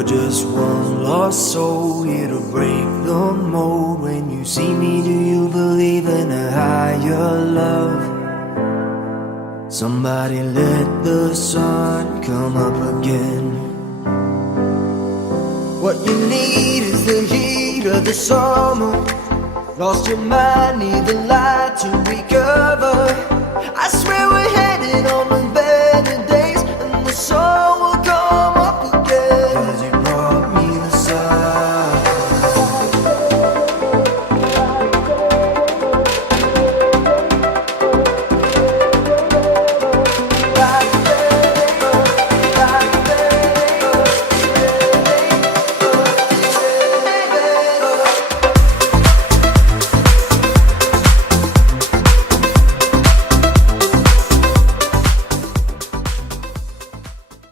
You're just one lost soul here to break the mold. When you see me, do you believe in a higher love? Somebody let the sun come up again. What you need is the heat of the summer. Lost your mind, need the light to recover. I swear we're headed on the